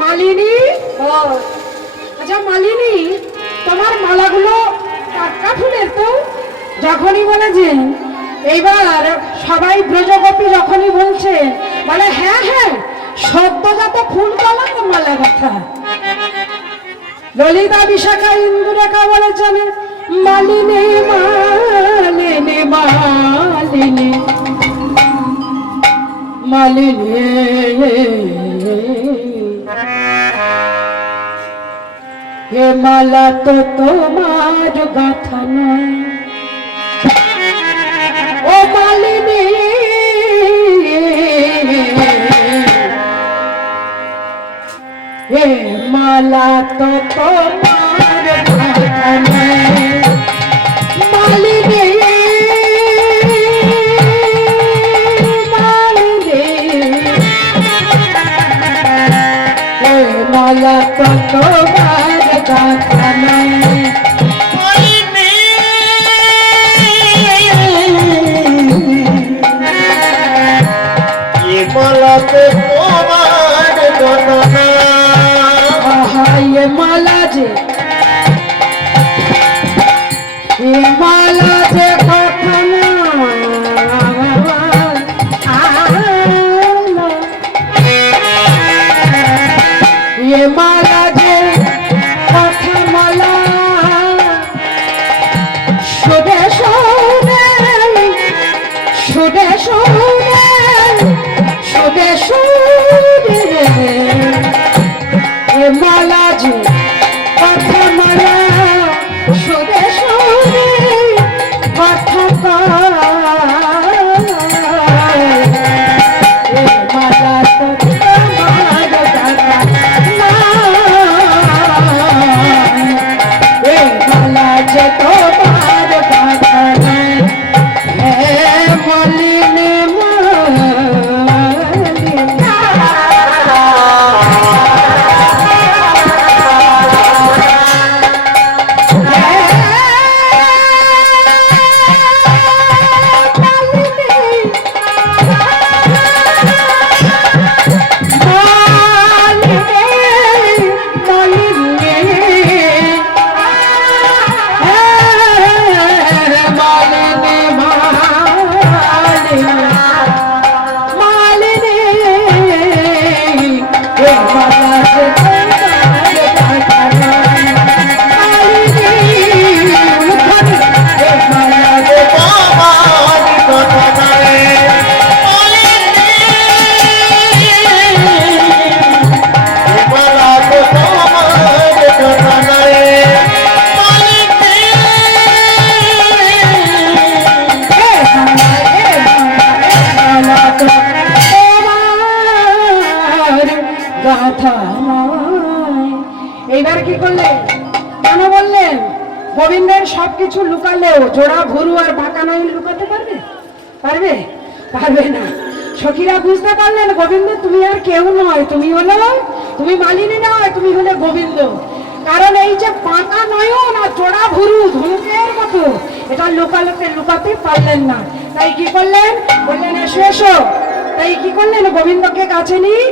মালিনী। ও আচ্ছা মালিনী, তোমার মালাগুলো টাটকা ফুলের তো? যখনই বলেছেন এইবার সবাই ব্রজগোপী যখনই বলছে বলে হ্যাঁ হ্যাঁ সদ্যজাত ফুল কলা তো মালা কথা। ললিতা বিশাখা ইন্দুরেখা বলেছেন মালিনী মালিনী মালিনী মালিনী হে মালা তো তোমার গাথা নয় ও মালিনী হে মালা তো তোমার গাথা নয় মালিনী মালা তো তোমার গাথা নয় মালা তো তোমার গাথা ये माला जे ये माला जे कखनो ये माला जे कथा माला सुदे सुदे सुदे सुदे सुदे सुदे माला जी कथा माला सुरे सुरे कथा माला तो तुम्हार गाथा नय माला जे तुम्हार गाथा नय मालिनी এইবার কি করলেন? কেন বললেন গোবিন্দের সবকিছু লুকালেও জোড়া ভুরু আর বাঁকা নয় লুকাতে পারবে? পারবে? পারবে না। সখীরা বুঝতে পারলেন গোবিন্দ তুমি আর কেউ নয়, তুমি মালিনী নয়, তুমি হলে গোবিন্দ। কারণ এই যে বাঁকা নয়ন আর জোড়া ভুরু ধনুকের মতো এটা লুকাতে পারলেন না। তাই কি করলেন? বললেন এসো এসো। তাই কি করলেন? গোবিন্দকে কাছে নিয়ে